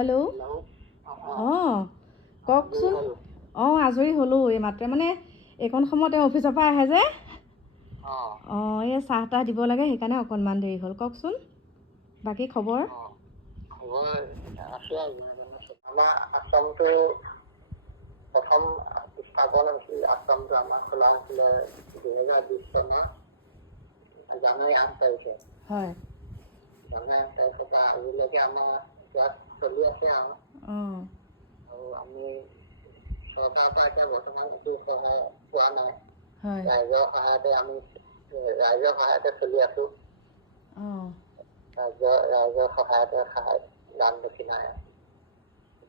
Hello অঁ কওকচোন। অঁ আজৰি হ'লোঁ এই মাত্ৰে মানে এইকণ সময়ত তেওঁ অফিচৰ পৰা আহে যে। অঁ। এই চাহ তাহ দিব লাগে সেইকাৰণে অকণমান দেৰি হ'ল। কওকচোন বাকী খবৰ? খবৰ আছো আৰু যেনে তেনে আছো। আমাৰ আশ্ৰমটো প্ৰথম স্থাপন হৈছিল আশ্ৰমটো আমাৰ খোলা হৈছিলে দুহেজাৰ বিশ চনৰ জানুৱাৰী আঠ তাৰিখে। হয়। জানুৱাৰী আঠ তাৰিখৰ পৰা আজিলৈকে আমাৰ ইয়াত চলি আছে আৰু অঁ আৰু আমি চৰকাৰৰ পৰা এতিয়া বৰ্তমান একো সহায় পোৱা নাই হয় ৰাইজৰ সহায়তে আমি ৰাইজৰ সহায়তে চলি আছো অঁ ৰাইজৰ ৰাইজৰ সহায়তে সহায় দান দক্ষিণাই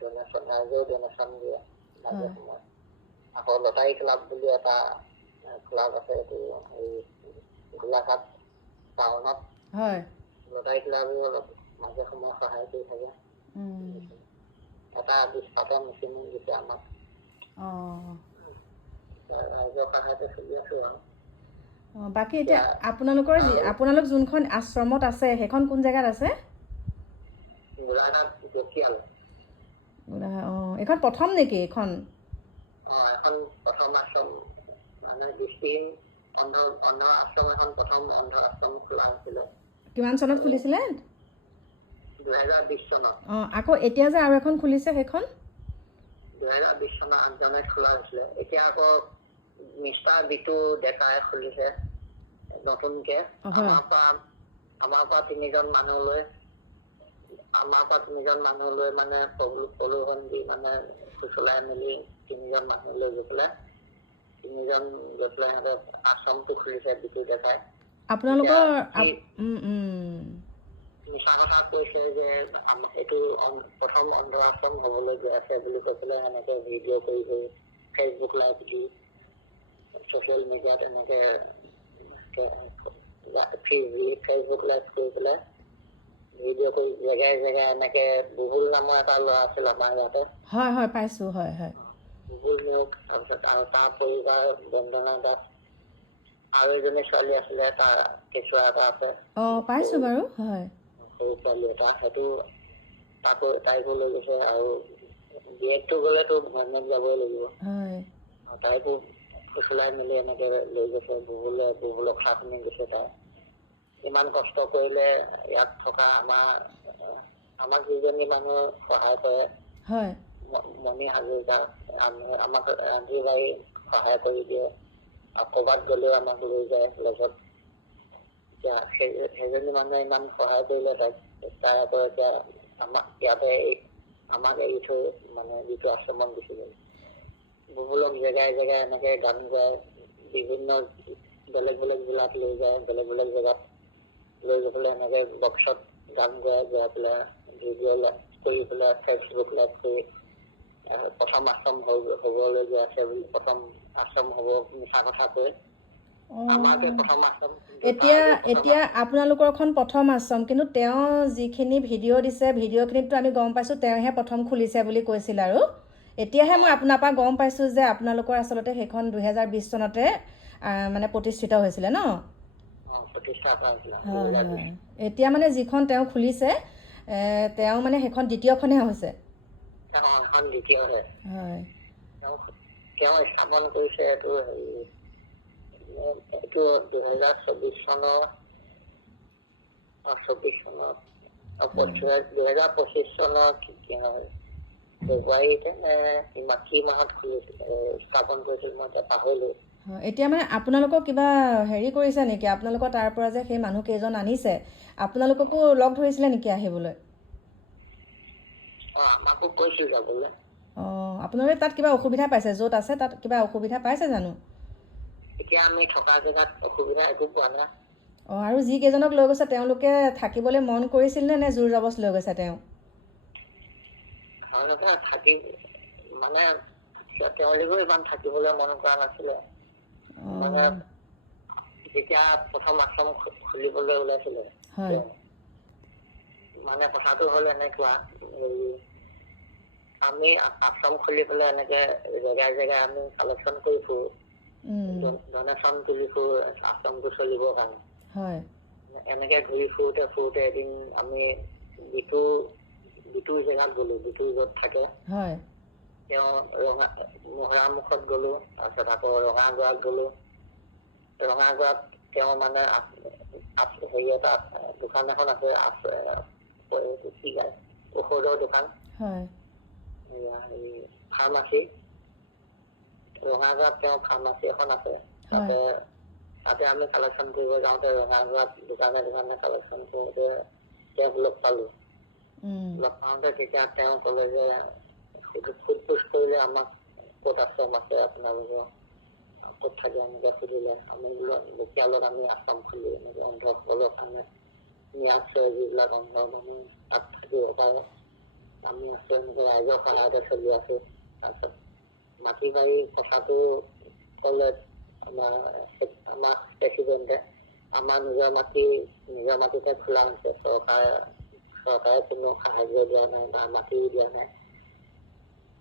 ডনেশ্যন ৰাইজেও ডনেশ্যন দিয়ে মাজে হয়। সময়ে আকৌ লটাৰী ক্লাব বুলি এটা ক্লাব আছে এইটো এই গোলাঘাট টাউনত হয় লটাৰী ক্লাবেও অলপ মাজে সময়ে সহায় কৰি থাকে উম, এটা বিস্ফাটন মেচিন দিছে আমাক অঁ ৰাইজৰ সহায়তে চলি আছো আৰু অঁ বাকী এতিয়া আপোনালোকৰ যি আপোনালোক যোনখন আশ্ৰমত আছে সেইখন কোন জেগাত আছে গোলাঘাট জকিয়াল গোলাঘাট অঁ এইখন প্ৰথম নেকি এইখন? অ এখন প্ৰথম আশ্ৰম মানে দৃষ্টিহীন অন্ধ অন্ধ আশ্ৰম এখন প্ৰথম অন্ধ আশ্ৰম খোলা হৈছিলে। কিমান চনত খুলিছিলে? দুহেজাৰ বিশ চনত। অঁ আকৌ এতিয়া যে আৰু এখন খুলিছে সেইখন? দুহেজাৰ বিশ জানুৱাৰীত খোলা হৈছিলে। এতিয়া আকৌ মিষ্টাৰ বিটু ডেকাই খুলিছে নতুনকে। আমাৰ পৰা আমাৰ পৰা তিনিজন মানুহ লৈ আমাৰ পৰা তিনিজন মানুহ লৈ মানে প্ৰলু- প্ৰলোভন দি মানে ফুচলাই মেলি তিনিজন মানুহ লৈ গৈ পেলাই তিনিজন গৈ পেলাই সিহঁতে আশ্ৰমটো খুলিছে বিটু ডেকাই। আপোনালোকৰ মিছা কথা কৈছে যে এইটো প্ৰথম অন্ধ আশ্ৰম হবলৈ গৈ আছে বুলি কৈ পেলাই এনেকে ভিডিঅ' কৰি কৰি ফেচবুক লাইভ দি ছচিয়েল মিডিয়াত এনেকে ফেচবুক লাইভ কৰি পেলাই ভিডিঅ' কৰি জেগাই জেগাই এনেকে বুবুল নামৰ এটা ল'ৰা আছিল আমাৰ ইয়াতে। হয় হয় পাইছোঁ হয় হয়। বুবুল নিয়োগ তাৰপিছত আৰু তাৰ পৰিবাৰ বন্দনা দাস আৰু এজনী ছোৱালী আছিলে তাৰ কেঁচুৱা এটা আছে। অঁ পাইছোঁ বাৰু হয়। সৰু পোৱালি এটা সেইটো তাকো তাইকো লৈ গৈছে আৰু বিয়েকটো গ'লেতো ঘৈণীয়েক যাবই লাগিব। তাইকো ফুচলাই মেলি এনেকে লৈ গৈছে বুবুলে বুবুলক খা শুনি গৈছে তাই। ইমান কষ্ট কৰিলে ইয়াত থকা আমাৰ আমাক যিজনী মানুহ সহায় কৰে। মণি হাজৰিকা আম- আমাক ৰান্ধি বাঢ়ি সহায় কৰি দিয়ে। আৰু ক'ৰবাত গ'লেও আমাক লৈ যায় লগত এতিয়া সেই- সেইজনী মানুহে ইমান সহায় কৰিলে তাইক তাই আকৌ এতিয়া আমাক ইয়াতে আমাক এৰি থৈ মানে যিটো আশ্ৰমত গুচি গ'ল বুবুলক জেগাই জেগাই এনেকে গান গাই বিভিন্ন বেলেগ বেলেগ জিলাত লৈ যায় বেলেগ বেলেগ জেগাত লৈ গৈ পেলাই এনেকে বক্সত গান গাই গাই পেলাই ভিডিঅ' লাইভ কৰি পেলাই ফেচবুক লাইভ কৰি প্ৰথম আশ্ৰম হ'ব- হ'বলৈ গৈ আছে বুলি প্ৰথম আশ্ৰম হ'ব মিছা কথা কৈ অঁ আমাকে প্ৰথম আশ্ৰম এতিয়া এতিয়া আপোনালোকৰখন প্ৰথম আশ্ৰম কিন্তু তেওঁ যিখিনি ভিডিঅ' দিছে ভিডিঅ'খিনিততো আমি গম পাইছোঁ তেওঁহে প্ৰথম খুলিছে বুলি কৈছিল আৰু। এতিয়াহে মই আপোনাৰ পৰা গম পাইছোঁ যে আপোনালোকৰ আচলতে সেইখন দুহেজাৰ বিছ চনতে মানে প্ৰতিষ্ঠিত হৈছিলে ন? হয় হয়। এতিয়া মানে যিখন তেওঁ খুলিছে তেওঁ মানে সেইখন দ্বিতীয়খনহে হৈছে। হয়। তেওঁ স্থাপন কৰিছে এইটো এইটো দুহেজাৰ চৌবিশ চনৰ চৌবিশ পঁচিছ- দুহেজাৰ পঁচিশ চনৰ কি- কি হয়, ফেব্ৰুৱাৰীতে কি মাহত খুলিছিল স্থাপন কৰিছিল মই এতিয়া পাহৰিলো। এতিয়া মানে আপোনালোকক কিবা হেৰি কৰিছে নেকি? আপোনালোকৰ তাৰ পৰা যে সেই মানুহ কেইজন আনিছে আপোনালোককো লগ ধৰিছিলে নেকি আহিবলৈ? আপোনালোকে তাত কিবা অসুবিধা পাইছে? য'ত আছে তাত কিবা অসুবিধা পাইছে জানো? এতিয়া আমি থকা জেগাত অসুবিধা একো পোৱা নাই। অঁ আৰু যিকেইজনক লৈ গৈছে তেওঁলোকে থাকিবলৈ মন কৰিছিল নে নে জোৰ জবজ লৈ গৈছে তেওঁ? তেওঁলোকে থাকি মানে তেওঁলোকেও ইমান থাকিবলৈ মন কৰা নাছিলে। মানে যেতিয়া প্ৰথম আশ্ৰম খুলিবলৈ ওলাইছিলে। মানে কথাটো হ'ল এনেকুৱা আমি আশ্ৰম খুলি পেলাই এনেকে জেগাই জেগাই আমি কালেকশ্যন কৰি ফুৰো। ডনেশ্যন তুলি আশ্ৰমটো চলিবৰ কাৰণে। হয়। এনেকে ঘূৰি ফুৰোতে ফুৰোতে এদিন আমি যিটো বিটুৰ জেগাত গ'লো বিটুৰ য'ত থাকে। হয়। তেওঁ ৰঙা মহৰামুখত গ'লো তাৰপিছত আকৌ ৰঙাগড়াত গ'লো। ৰঙাগড়াত তেওঁ মানে হেৰি এটা দোকান এখন আছে কি কয় ঔষধৰ দোকান। ফাৰ্মাচী। ৰঙাগড়াত তেওঁ ফাৰ্মাচী এখন আছে। তাতে তাতে আমি কালেকশ্যন কৰিব যাওঁতে ৰঙাগড়াত দোকানে দোকানে কালেকশ্যন কৰোঁতে তেওঁক লগ পালোঁ। লগ পাওঁতে তেতিয়া তেওঁ ক'লে যে সোধ সোধ কৰিলে আমাক ক'ত আশ্ৰম আছে আপোনালোকৰ? ক'ত থাকে এনেকৈ সুধিলে। আমি বোলো বকিয়ালত আমি আশ্ৰম খুলি এনেকৈ অন্ধসকলৰ কাৰণে নিয়াশ্ৰয় যিবিলাক অন্ধ মানুহ তাত থাকিব পাৰে আমি আছোঁ এনেকৈ ৰাইজৰ সহায়তে চলি আছোঁ। তাৰপিছত মাটি বাৰী কথাটো ক'লে আমাৰ আমাৰ প্ৰেচিডেণ্টে। আমাৰ নিজৰ মাটি নিজৰ মাটিতে খোলা হৈছে। চৰকাৰে চৰকাৰে কোনো সাহায্য দিয়া নাই বা মাটি দিয়া নাই।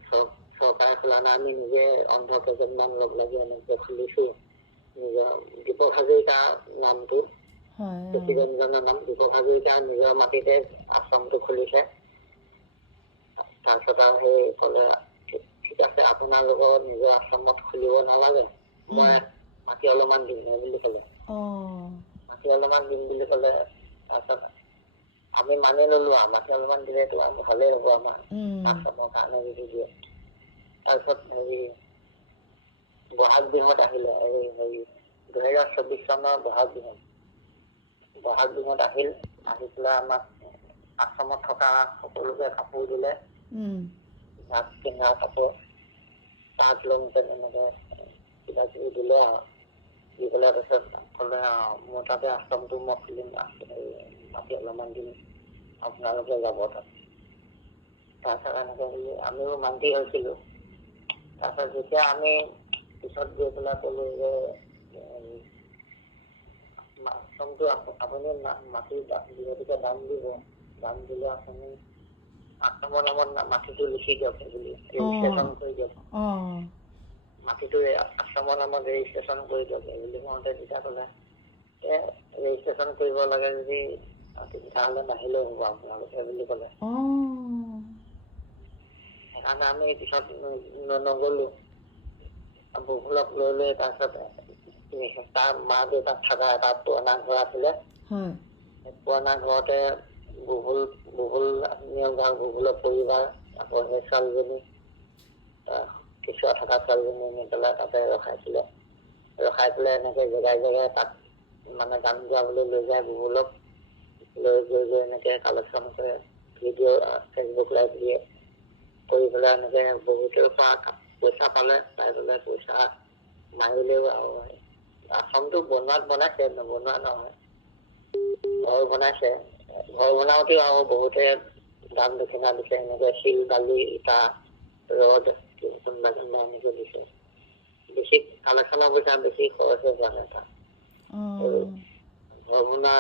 চৰ- চৰকাৰে খোলা নাই। আমি নিজে অন্ধ কেইজনমান লগ লাগি এনেকৈ খুলিছো। নিজৰ দীপক হাজৰিকা নামটো। প্ৰেচিডেণ্টজনৰ নাম। দীপক হাজৰিকা নিজৰ মাটিতে আশ্ৰমটো খুলিছে। তাৰপিছত আৰু সেই ক'লে ঠিক- আছে আপোনালোকৰ নিজৰ আশ্ৰমত খুলিব নালাগে। মই মাটি অলপমান দিম বুলি ক'লে। মাটি অলপমান দিম বুলি ক'লে তাৰপিছত আমি মানি ললো আৰু মাটি অলপমান দিলেতো ভালেই হ'ব আমাৰ আশ্ৰমৰ কাৰণে যদি দিয়ে। তাৰপিছত হেৰি বহাগ বিহুত আহিলে এই হেৰি দুহেজাৰ চৌবিশ চনৰ বহাগ বিহুত বহাগ বিহুত আহিল আহি পেলাই আমাক আশ্ৰমত থকা সকলোকে কাপোৰ দিলে। নাক পিন্ধা কাপোৰ। তাঁত লং পেণ্ট এনেকে কিবা কিবি দিলে আৰু দি পেলাই তাৰপিছত ক'লে মোৰ তাতে আশ্ৰমটো মই খুলিম মাটি অলপমান দিম আপোনালোকে যাব তাত তাৰপিছত এনেকে বুলি আমিও মান্তি হৈছিলো তাৰপিছত যেতিয়া আমি পিছত গৈ পেলাই ক'লো যে আশ্ৰমটো আপ- আপুনি মা- মাটি দা- যিহেতুকে দান দিব দান দিলে আপুনি আশ্ৰমৰ নামত না- মাটিটো লিখি দিয়ক বুলি। ৰেজিষ্ট্ৰেশ্যন কৰি দিয়ক। মাটিটো আশ্ৰমৰ নামত ৰেজিষ্ট্ৰেশ্যন কৰি দিয়ক বুলি কওঁতে তেতিয়া ক'লে ৰেজিষ্ট্ৰেশ্যন কৰিব লাগে যদি তেতিয়াহ'লে নাহিলেও হ'ব আপোনালোকে বুলি ক'লে। সেইকাৰণে আমি পিছত নগলো। বহুলক লৈ লৈ তাৰপিছত তাৰ মা দেউতাক থকা এটা পুৰণা ঘৰ আছিলে। পুৰণা ঘৰতে বহুল বহুল নিয়ম গাঁও বহুলৰ পৰিবাৰ আকৌ সেই ছোৱালীজনী কেঁচুৱা থকা ছোৱালীজনী নি পেলাই তাতে ৰখাইছিলে। ৰখাই পেলাই এনেকে জেগাই জেগাই তাত মানে গান গাবলৈ লৈ যায় বহুলক। লৈ গৈ গৈ এনেকে কালেকশ্যন কৰে ভিডিঅ' ফেচবুক লাইভ দিয়ে। কৰি পেলাই এনেকে পৰা পইচা পালে পাই পেলাই পইচা মাৰিলেও আৰু আশ্ৰমটো বনোৱাত বনাইছে নবনোৱা নহয়। ঘৰ বনাইছে। ঘৰ বনাওতেও আৰু বহুতে দান দক্ষিণা দিছে এনেকে শিল বালি ইটা ৰদ কোনোবা এনেকে দিছে। বেছি কালেকশ্যনৰ পইচা বেছি খৰচ হৈ যোৱা নাই তাত। ঘৰ বনোৱা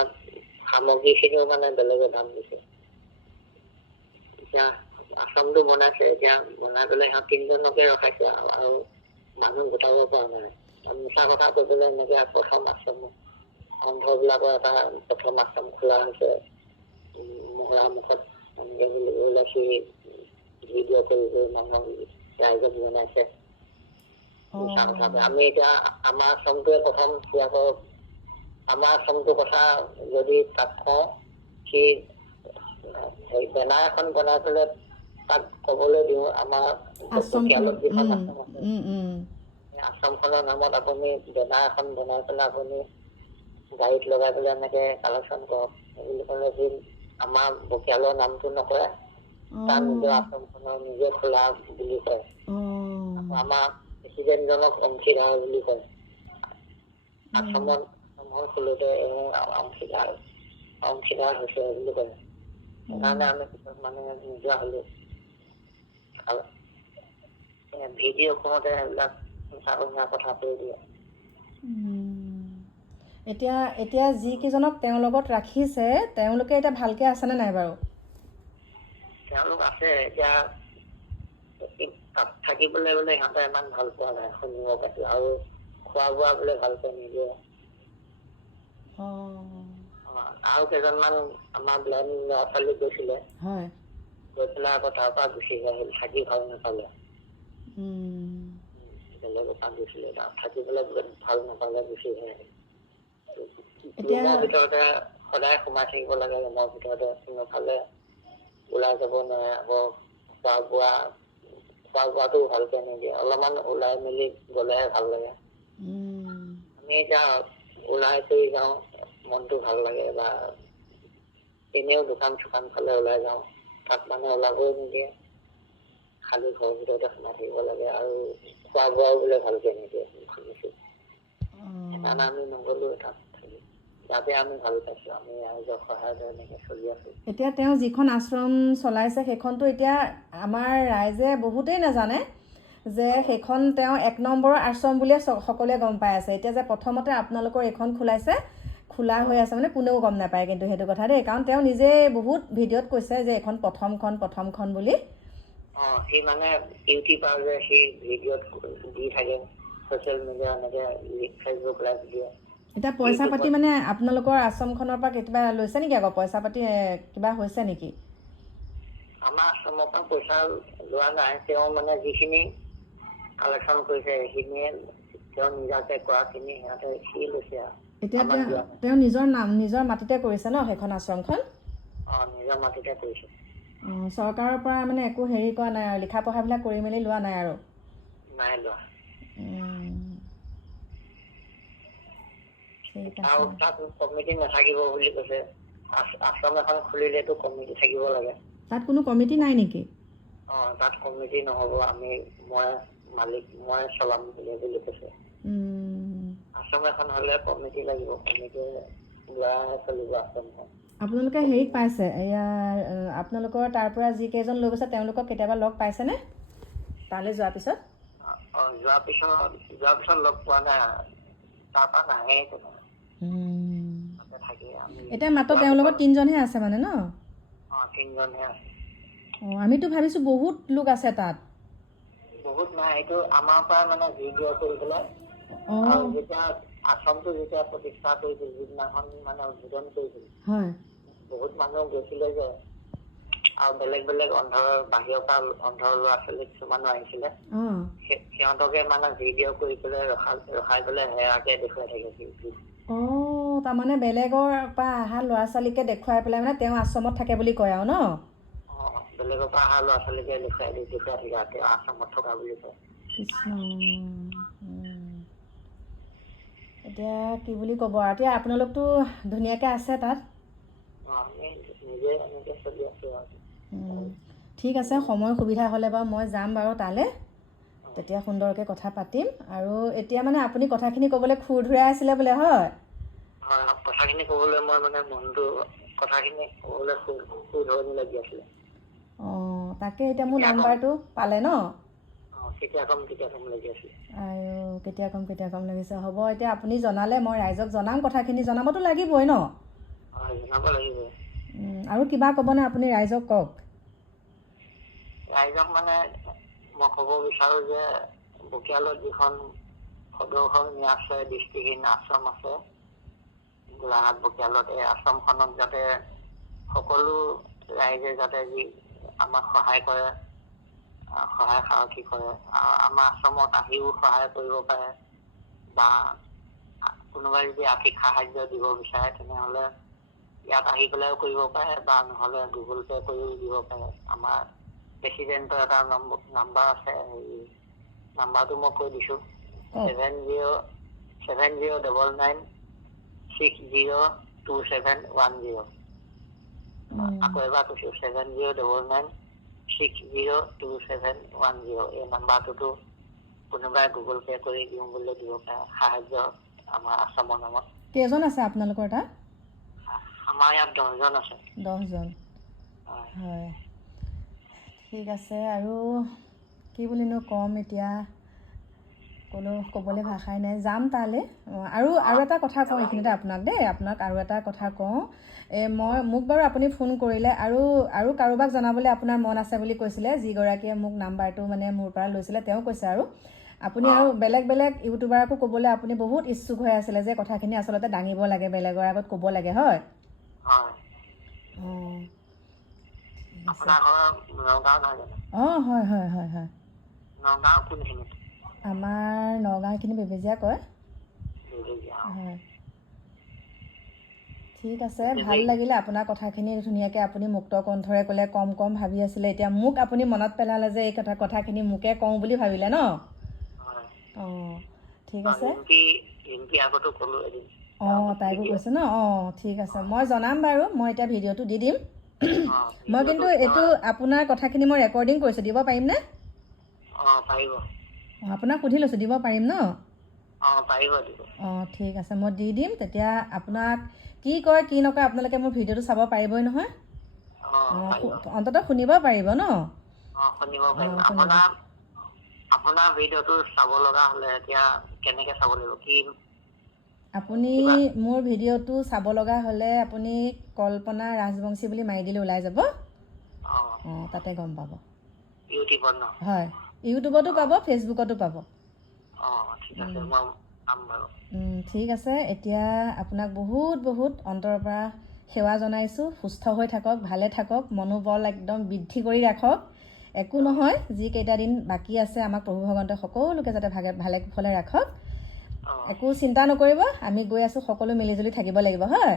সামগ্ৰীখিনিও মানে বেলেগে দাম দিছে। এতিয়া আশ্ৰমটো বনাইছে এতিয়া বনাই পেলাই সিহঁত তিনিজনকে ৰখাইছে আৰু আৰু মানুহ গোটাব পৰা নাই। মিছা কথা কৈ পেলাই এনেকে প্ৰথম আশ্ৰম অন্ধবিলাকৰ এটা প্ৰথম আশ্ৰম খোলা হৈছে। মহৰা মুখত এনেকে বুলি ওলাইছে ভিডিঅ' কৰি কৰি মানুহক ৰাইজক জনাইছে। মিছা। আমি এতিয়া আমাৰ আশ্ৰমটোৱে প্ৰথম আকৌ আমাৰ আশ্ৰমটোৰ কথা যদি তাত কওঁ সি হেৰি বেনাৰ এখন বনাই পেলাই তাক ক'বলৈ দিওঁ আমাৰ আশ্ৰম যিখন আছে সেই আশ্ৰমখনৰ নামত আপুনি বেনাৰ এখন বনাই পেলাই আপুনি গাড়ীত লগাই পেলাই এনেকে কালেকশ্যন কৰক সেই বুলি ক'লে সি আমাৰ বকিয়ালৰ নামটো নকৰে। তাৰ নিজৰ আশ্ৰমখনৰ নিজে খোলা বুলি কয়। আমাৰ প্ৰেচিডেণ্টজনক অংশীদাৰ বুলি কয়। আশ্ৰমত আশ্ৰমখন খোলোতে এওঁ অংশীদাৰ অংশীদাৰ হৈছে বুলি কয়। সেইকাৰণে আমি পিছত মানে নোযোৱা হলো। আৰু ভিডিঅ' কৰোঁতে সেইবিলাক মিছা কথা কৈ দিয়ে। এতিয়া এতিয়া যিকেইজনক তেওঁৰ লগত ৰাখিছে তেওঁলোকে এতিয়া ভালকে আছেনে নাই বাৰু? তেওঁলোক আছে এতিয়া থাকিবলৈ বোলে সিহঁতে ইমান ভাল পোৱা নাই শুনিব পাইছো। আৰু খোৱা বোৱা বোলে ভালকে নিদিয়ে। আৰু কেইজনমান আমাৰ ব্লাইণ্ড ল'ৰা ছোৱালী গৈছিলে গৈ পেলাই আকৌ তাৰ পৰা গুচি আহিল থাকি ভাল নাপালে। বেলেগৰ পৰা গৈছিলে তাত থাকি পেলাই গ- ভাল নাপালে গুচি আহিল। এতিয়া- ভিতৰতে সদায় সোমাই থাকিব লাগে ৰুমৰ ভিতৰতে কোনোফালে ওলাই যাব নোৱাৰে আকৌ খোৱা বোৱা খোৱা বোৱাটো ভালকে নিদিয়ে অলপমান ওলাই মেলি গলেহে ভাল লাগে। আমি এতিয়া ওলাই কৰি যাওঁ মনটো ভাল লাগে বা এনেও দোকান চোকান ফালে ওলাই যাওঁ তাত মানে ওলাবই নিদিয়ে। খালি ঘৰৰ ভিতৰতে সোমাই থাকিব লাগে আৰু খোৱা বোৱাও বোলে ভালকে নিদিয়ে সেইকাৰণে আমি নগলো তাত ইয়াতে আমি ভাল পাইছো আমি ৰাইজৰ সহায়ত এনেকে চলি আছো। এতিয়া তেওঁ যিখন আশ্ৰম চলাইছে সেইখনতো এতিয়া আমাৰ ৰাইজে বহুতেই নাজানে যে সেইখন তেওঁ এক নম্বৰৰ আশ্ৰম বুলিয়ে সকলোৱে গম পাই আছে। এতিয়া যে প্ৰথমতে আপোনালোকৰ এইখন খোলাইছে খোলা হৈ আছে মানে কোনেও গম নাপায় কিন্তু সেইটো কথা দেই। কাৰণ তেওঁ নিজে বহুত ভিডিঅ'ত কৈছে যে এইখন প্ৰথমখন প্ৰথমখন বুলি। অ সি মানে ইউটিউবাৰ যে সি ভিডিঅ'ত দি থাকে ছচিয়েল মিডিয়া এনেকে ফেচবুক লাইভ দিয়ে। এতিয়া পইচা পাতি মানে আপোনালোকৰ আশ্ৰমখনৰ পৰা কিবা লৈছে নেকি আকৌ? পইচা পাতি কিবা হৈছে নেকি? আমাৰ আশ্ৰমৰ পৰা পইচা লোৱা নাই। তেওঁ মানে যিখিনি কালেকশ্যন কৰিছে সেইখিনিয়ে তেওঁ নিজাকে কৰাখিনি সিহঁতে সি লৈছে আৰু। এতিয়া তেওঁ নিজৰ নাম নিজৰ মাটিতে কৰিছে ন সেইখন আশ্ৰমখন? অ নিজৰ মাটিতে কৰিছে। চৰকাৰৰ পৰা মানে একো হেৰি কৰা নাই আৰু লিখা পঢ়াবিলাক কৰি মেলি লোৱা নাই আৰু? নাই লোৱা। আৰু তাত কমিটি নাথাকিব বুলি কৈছে। আশ্ৰম এখন খুলিলেতো কমিটি থাকিব লাগে। তাত কোনো কমিটি নাই নেকি? অ তাত কমিটি নহ'ব আমি মই মালিক মই চলাম বুলি বুলি কৈছে। আশ্ৰম এখন হ'লে কমিটি লাগিব কমিটিয়ে লোৱাহে চলিব আশ্ৰমখন আপোনালোকে হেৰিত পাইছে এয়া আপোনালোকৰ তাৰ পৰা যিকেইজন লোক আছে তেওঁলোকক কেতিয়াবা লগ পাইছেনে? তালৈ যোৱাৰ পিছত? যোৱাৰ পিছত যোৱাৰ পিছত লগ পোৱা নাই। তাৰ পৰা নাহে এতিয়া মাত্ৰ তেওঁৰ লগত তিনিজনহে আছে মানে ন? অ আমিতো ভাবিছোঁ বহুত লোক আছে তাত। বহুত নাই এইটো আমাৰ পৰা মানে ভিডিঅ' কৰি পেলাই যেতিয়া আশ্ৰমটো যেতিয়া প্ৰতিষ্ঠা কৰিছিল যিদিনাখন মানে উদ্বোধন কৰিছিল বহুত মানুহ গৈছিলে যে আৰু বেলেগ বেলেগ অন্ধৰ বাহিৰৰ পৰা অন্ধৰ ল'ৰা ছোৱালী কিছুমানো আহিছিলে। সিহঁতকে মানে ভিডিঅ' কৰি পেলাই ৰখাই ৰখাই পেলাই দেখুৱাই থাকে অঁ তাৰমানে বেলেগৰ পৰা অহা ল'ৰা ছোৱালীকে দেখুৱাই পেলাই মানে তেওঁ আশ্ৰমত থাকে বুলি কয় আৰু ন? অ বেলেগৰ পৰা অহা ল'ৰা ছোৱালীকে দেখুৱাই দি দেখুৱাই থাকে আৰু তেওঁ আশ্ৰমত থকা বুলি কয়। কৃষ্ণ উম। এতিয়া কি বুলি ক'ব আৰু? এতিয়া আপোনালোকতো ধুনীয়াকৈ আছে তাত? ঠিক আছে সময় সুবিধা হ'লে বাৰু মই যাম বাৰু তালৈ। তেতিয়া সুন্দৰকৈ কথা পাতিম। আৰু এতিয়া মানে আপুনি কথাখিনি ক'বলৈ খুৰ ধুৰাই আছিলে বোলে হয়? হয় কথাখিনি ক'বলৈ মই মানে মনটো কথাখিনি ক'বলৈ শুধৰণি লাগি আছিলে। অঁ তাকে এতিয়া মোৰ নাম্বাৰটো পালে ন? অ কেতিয়া কম কেতিয়া কম লাগি আছিলে। আৰু কেতিয়া ক'ম কেতিয়া ক'ম লাগিছে। হ'ব এতিয়া আপুনি জনালে মই ৰাইজক জনাম কথাখিনি জনাবতো লাগিবই ন? আৰু কিবা ক'বনে আপুনি ৰাইজক কওক? ৰাইজক মানে মই ক'ব বিচাৰো যে বকিয়ালত যিখন সদৌখন আছে দৃষ্টিহীন আশ্ৰম আছে গোলাঘাট বকিয়ালত এই আশ্ৰমখনক যাতে সকলো ৰাইজে যাতে যি আমাক সহায় কৰে সহায় সাৰথি কৰে আৰু আমাৰ আশ্ৰমত আহিও সহায় কৰিব পাৰে বা কোনোবাই যদি আৰ্থিক সাহাৰ্য দিব বিচাৰে তেনেহ'লে ইয়াত আহি পেলাইও কৰিব পাৰে বা নহ'লে গুগল পে' কৰিও দিব পাৰে আমাৰ প্ৰেচিডেণ্টৰ এটা নম্বৰ আছে হেৰি নাম্বাৰটো মই কৈ দিছোঁ। Seven zero' seven zero' double nine six zero' two seven one zero' আকৌ এবাৰ কৈছোঁ seven zero' double nine six zero' two seven one zero' এই নাম্বাৰটোতো কোনোবাই গুগল পে' কৰি দিওঁ বুলি দিব পাৰে। সাহাৰ্য আমাৰ আশ্ৰমৰ নামত। কেইজন আছে আপোনালোকৰ তাত? আমাৰ ইয়াত দহজন আছে। দহজন। হয়। ঠিক আছে আৰু কি বুলিনো ক'ম এতিয়া? কোনো ক'বলৈ ভাষাই নাই যাম তালৈ। আৰু আৰু এটা কথা কওঁ এইখিনিতে আপোনাক দেই আপোনাক আৰু এটা কথা কওঁ। এই মই মোক বাৰু আপুনি ফোন কৰিলে আৰু আৰু কাৰোবাক জনাবলৈ আপোনাৰ মন আছে বুলি কৈছিলে যিগৰাকীয়ে মোক নাম্বাৰটো মানে মোৰ পৰা লৈছিলে তেওঁ কৈছে আৰু। আপুনি আৰু বেলেগ বেলেগ ইউটিউবাৰকো ক'বলৈ আপুনি বহুত ইচ্ছুক হৈ আছিলে যে কথাখিনি আচলতে দাঙিব লাগে বেলেগৰ আগত ক'ব লাগে হয়। অঁ আপোনাৰ ঘৰ নগাঁও নহয় জানো অঁ হয় হয় হয় হয় নগাঁও কোনখিনিত আমাৰ নগাঁওখিনি বেবেজীয়া কয় বেবেজীয়া অ। হয় ঠিক আছে ভাল লাগিলে আপোনাৰ কথাখিনি ধুনীয়াকৈ আপুনি মুক্ত কণ্ঠৰে ক'লে কম কম ভাবি আছিলে। এতিয়া মোক আপুনি মনত পেলালে যে এই কথা কথাখিনি মোকে কওঁ বুলি ভাবিলে ন? হয়। অঁ ঠিক আছে। ৰিম্পী ৰিম্পী আগতো ক'লো এদিন। অঁ তাইকো কৈছে ন? অঁ ঠিক আছে। মই জনাম বাৰু। মই এতিয়া ভিডিঅ'টো দি দিম। মই কিন্তু এইটো আপোনাৰ কথাখিনি মই ৰেকৰ্ডিং কৰিছোঁ দিব পাৰিমনে? আপোনাক সুধি লৈছোঁ দিব পাৰিম ন? অ ঠিক আছে মই দি দিম। তেতিয়া আপোনাক কি কয় কি নকয় আপোনালোকে মোৰ ভিডিঅ'টো চাব পাৰিবই নহয়? অন্ততঃ শুনিব পাৰিব ন? আপোনাৰ ভিডিঅ'টো চাব লগা হ'লে এতিয়া কেনেকে চাব লাগিব? কি আপুনি? মোৰ ভিডিঅ'টো চাব লগা হ'লে আপুনি কল্পনা ৰাজবংশী বুলি মাৰি দিলে ওলাই যাব। অ। তাতে গম পাব। হয় ইউটিউবতো পাব ফেচবুকতো পাব। ঠিক আছে এতিয়া আপোনাক বহুত বহুত অন্তৰৰ পৰা সেৱা জনাইছোঁ সুস্থ হৈ থাকক ভালে থাকক মনোবল একদম বৃদ্ধি কৰি ৰাখক। একো নহয় যিকেইটা দিন বাকী আছে আমাক প্ৰভু ভগৱন্তই সকলোকে যাতে ভাগে ভালে কুশলে ৰাখক। একো চিন্তা নকৰিব আমি গৈ আছোঁ সকলো মিলিজুলি থাকিব লাগিব হয়?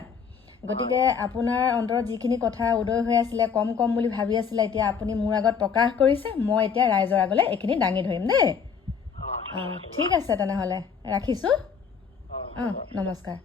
গতিকে আপোনাৰ অন্তৰত যিখিনি কথা উদয় হৈ আছিলে কম কম বুলি ভাবি আছিলে এতিয়া আপুনি মোৰ আগত প্ৰকাশ কৰিছে মই এতিয়া ৰাইজৰ আগলৈ এইখিনি দাঙি ধৰিম দেই। অ ঠিক আছে তেনেহ'লে ৰাখিছোঁ। অ। নমস্কাৰ।